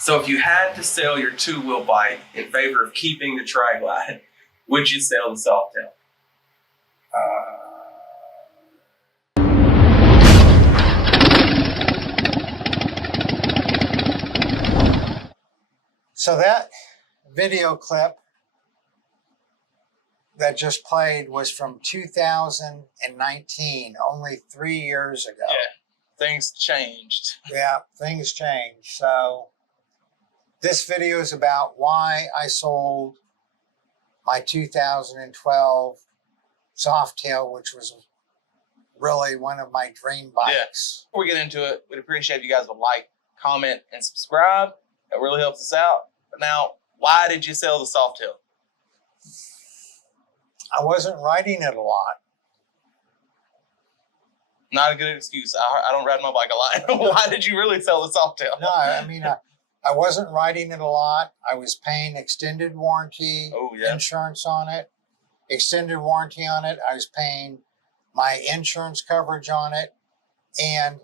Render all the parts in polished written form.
So if you had to sell your two-wheel bike in favor of keeping the Tri-Glide, would you sell the Softail? So that video clip that just played was from 2019, only 3 years ago. Yeah, things changed. Yeah, things changed. So this video is about why I sold my 2012 Softail, which was really one of my dream bikes. Yeah. Before we get into it, we'd appreciate if you guys would like, comment, and subscribe. That really helps us out. But now, why did you sell the Softail? I wasn't riding it a lot. Not a good excuse. I don't ride my bike a lot. Why did you really sell the Softail? No, I mean, I wasn't riding it a lot. I was paying extended warranty insurance on it. Extended warranty on it. I was paying my insurance coverage on it. And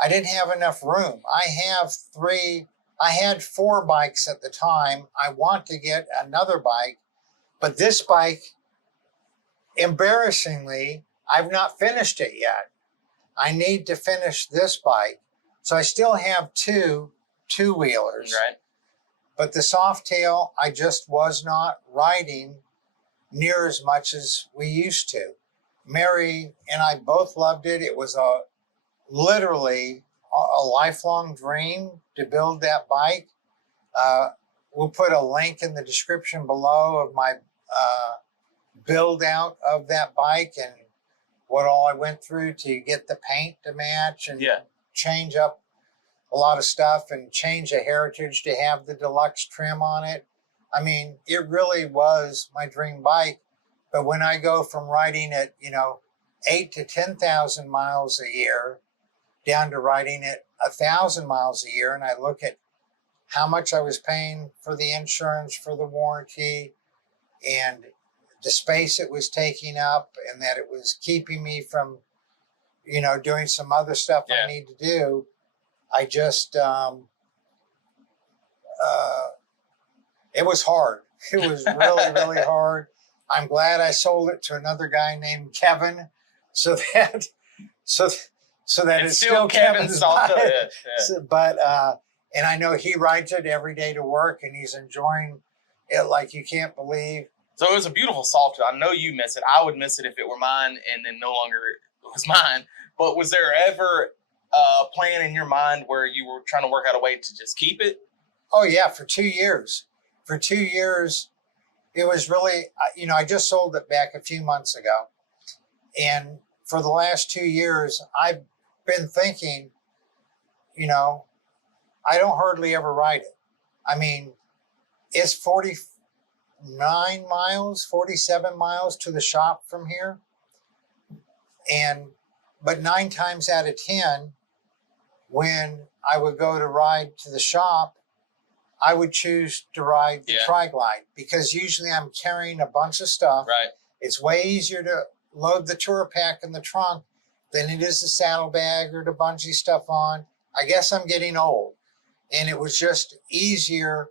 I didn't have enough room. I had 4 bikes at the time. I want to get another bike, but this bike, embarrassingly, I've not finished it yet. I need to finish this bike. So I still have two-wheelers. Right. But the Softail, I just was not riding near as much as we used to. Mary and I both loved it. It was literally a lifelong dream to build that bike. We'll put a link in the description below of my build out of that bike and what all I went through to get the paint to match and change up a lot of stuff and change the Heritage to have the deluxe trim on it. I mean, it really was my dream bike. But when I go from riding it, 8 to 10,000 miles a year down to riding it 1,000 miles a year, and I look at how much I was paying for the insurance, for the warranty, and the space it was taking up, and that it was keeping me from, doing some other stuff I need to do. I just, it was hard. It was really, really hard. I'm glad I sold it to another guy named Kevin, so that it's still Kevin's bike. But and I know he rides it every day to work, and he's enjoying it like you can't believe. So it was a beautiful Softail. I know you miss it. I would miss it if it were mine and then no longer was mine. But was there ever a plan in your mind where you were trying to work out a way to just keep it? Oh yeah, for 2 years. For 2 years, it was really, I just sold it back a few months ago. And for the last 2 years, I've been thinking, I don't hardly ever ride it. I mean, it's 49 miles, 47 miles to the shop from here. But 9 times out of 10, when I would go to ride to the shop, I would choose to ride the Tri-Glide because usually I'm carrying a bunch of stuff. Right. It's way easier to load the tour pack in the trunk than it is the saddlebag or to bungee stuff on. I guess I'm getting old. And it was just easier,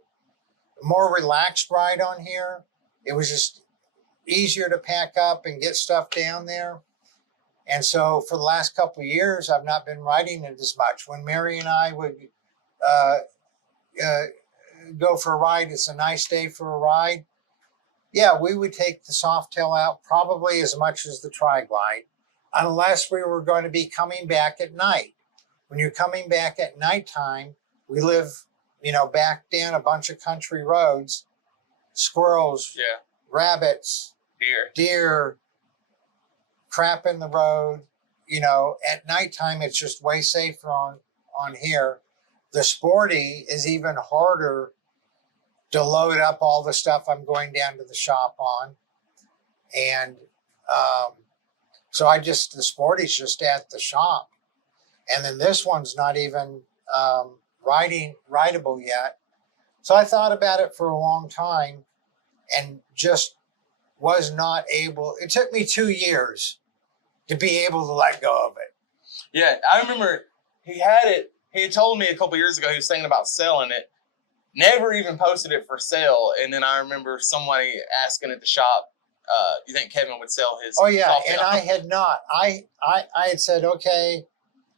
more relaxed ride on here. It was just easier to pack up and get stuff down there. And so for the last couple of years, I've not been riding it as much. When Mary and I would go for a ride, it's a nice day for a ride. Yeah, we would take the Softail out probably as much as the Tri-Glide, unless we were going to be coming back at night. When you're coming back at nighttime, we live, back down a bunch of country roads, squirrels, rabbits, deer, crap in the road. At nighttime, it's just way safer on here. The Sporty is even harder to load up all the stuff I'm going down to the shop on. And so the Sporty's just at the shop. And then this one's not even rideable yet. So I thought about it for a long time and just was not able. It took me 2 years to be able to let go of it. Yeah, I remember he had told me a couple years ago he was thinking about selling it. never even posted it for sale. And then I remember somebody asking at the shop, you think Kevin would sell his? Oh yeah, Softail? and I had not. I had said, okay,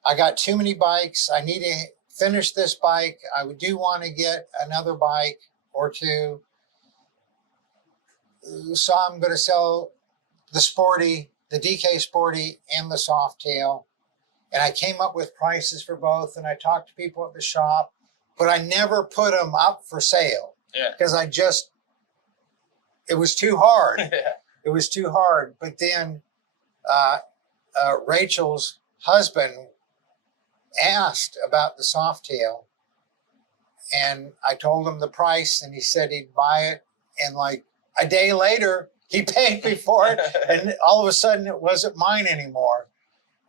I got too many bikes. I need to finish this bike. I do want to get another bike or two. So I'm going to sell the DK Sporty and the Softail. And I came up with prices for both, and I talked to people at the shop, but I never put them up for sale. Yeah. Because it was too hard. Yeah. It was too hard. But then Rachel's husband asked about the Softail, and I told him the price, and he said he'd buy it. And like a day later, he paid me for it, and all of a sudden it wasn't mine anymore.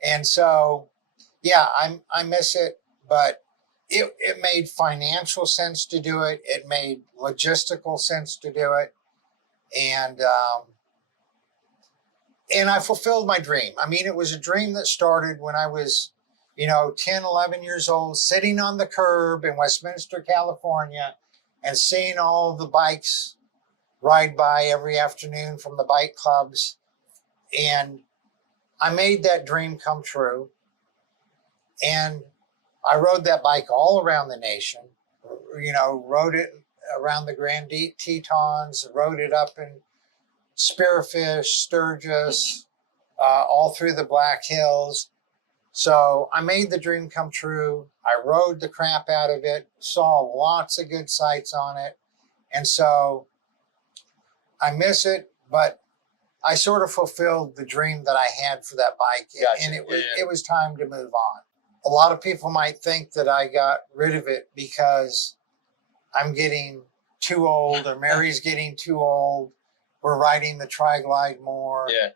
And so, yeah, I miss it, but it made financial sense to do it. It made logistical sense to do it. And I fulfilled my dream. I mean, it was a dream that started when I was, 10, 11 years old, sitting on the curb in Westminster, California, and seeing all the bikes ride by every afternoon from the bike clubs. And I made that dream come true. And I rode that bike all around the nation, rode it around the Grand Tetons, rode it up in Spearfish, Sturgis, all through the Black Hills. So I made the dream come true. I rode the crap out of it, saw lots of good sights on it. And so I miss it, but I sort of fulfilled the dream that I had for that bike. Gotcha. And it was time to move on. A lot of people might think that I got rid of it because I'm getting too old, or Mary's getting too old. We're riding the Tri-Glide more. Yeah.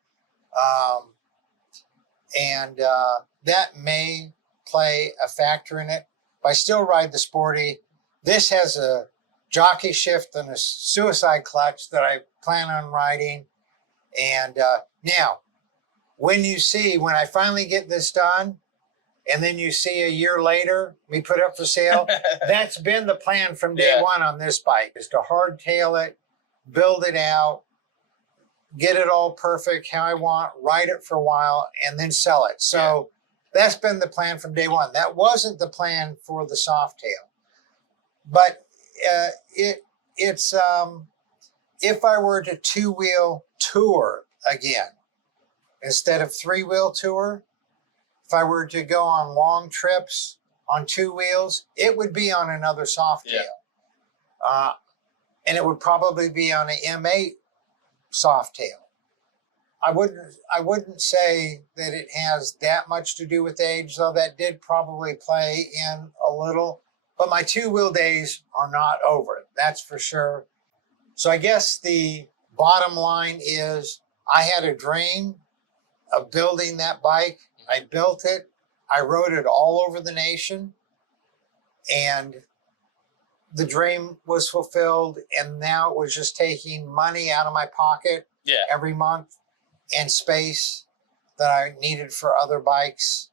That may play a factor in it. But I still ride the Sporty. This has a jockey shift and a suicide clutch that I plan on riding. And now, when I finally get this done, and then you see a year later, me put up for sale, that's been the plan from day one on this bike, is to hardtail it, build it out, get it all perfect how I want, ride it for a while, and then sell it. So that's been the plan from day one. That wasn't the plan for the Softail. But it's if I were to two-wheel tour again, instead of three-wheel tour, if I were to go on long trips on two wheels, it would be on another Softail. And it would probably be on an M8 Softail. I wouldn't say that it has that much to do with age, though that did probably play in a little. But my two-wheel days are not over, that's for sure. So I guess the bottom line is I had a dream of building that bike. I built it. I rode it all over the nation. And the dream was fulfilled. And now it was just taking money out of my pocket every month and space that I needed for other bikes.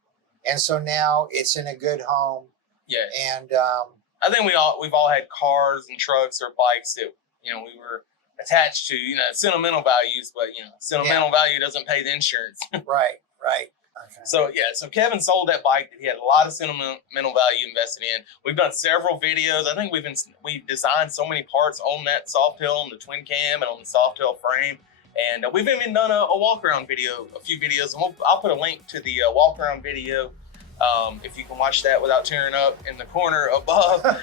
And so now it's in a good home. Yeah. And I think we've all had cars and trucks or bikes that, we were attached to, sentimental values, but, sentimental value doesn't pay the insurance. Right. Okay. So Kevin sold that bike that he had a lot of sentimental value invested in. We've done several videos. I think we've designed so many parts on that Softail, on the twin cam, and on the Softail frame. And we've even done a walk around video, a few videos. And I'll put a link to the walk around video if you can watch that without tearing up in the corner above. And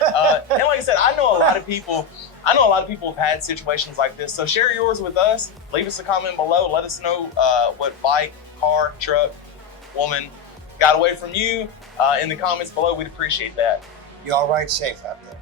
like I said, I know a lot of people have had situations like this. So share yours with us. Leave us a comment below. Let us know what bike, car, truck, woman got away from you in the comments below. We'd appreciate that. You all ride safe out there.